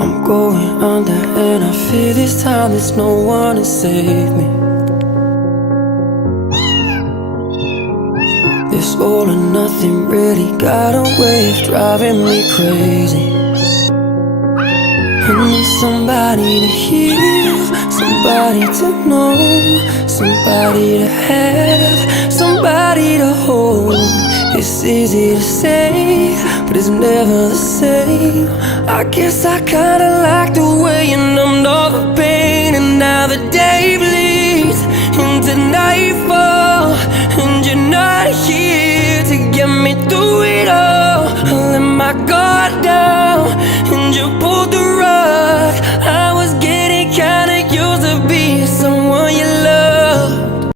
I'm going under and I fear this time there's no one to save me. This all or nothing really got a way of driving me crazy. I need somebody to hear, somebody to know, somebody to have, somebody to hold. It's easy to say, but it's never the same. I guess I kinda like the way you numbed all the pain. And now the day bleeds into nightfall, and you're not here to get me through it all. I let my guard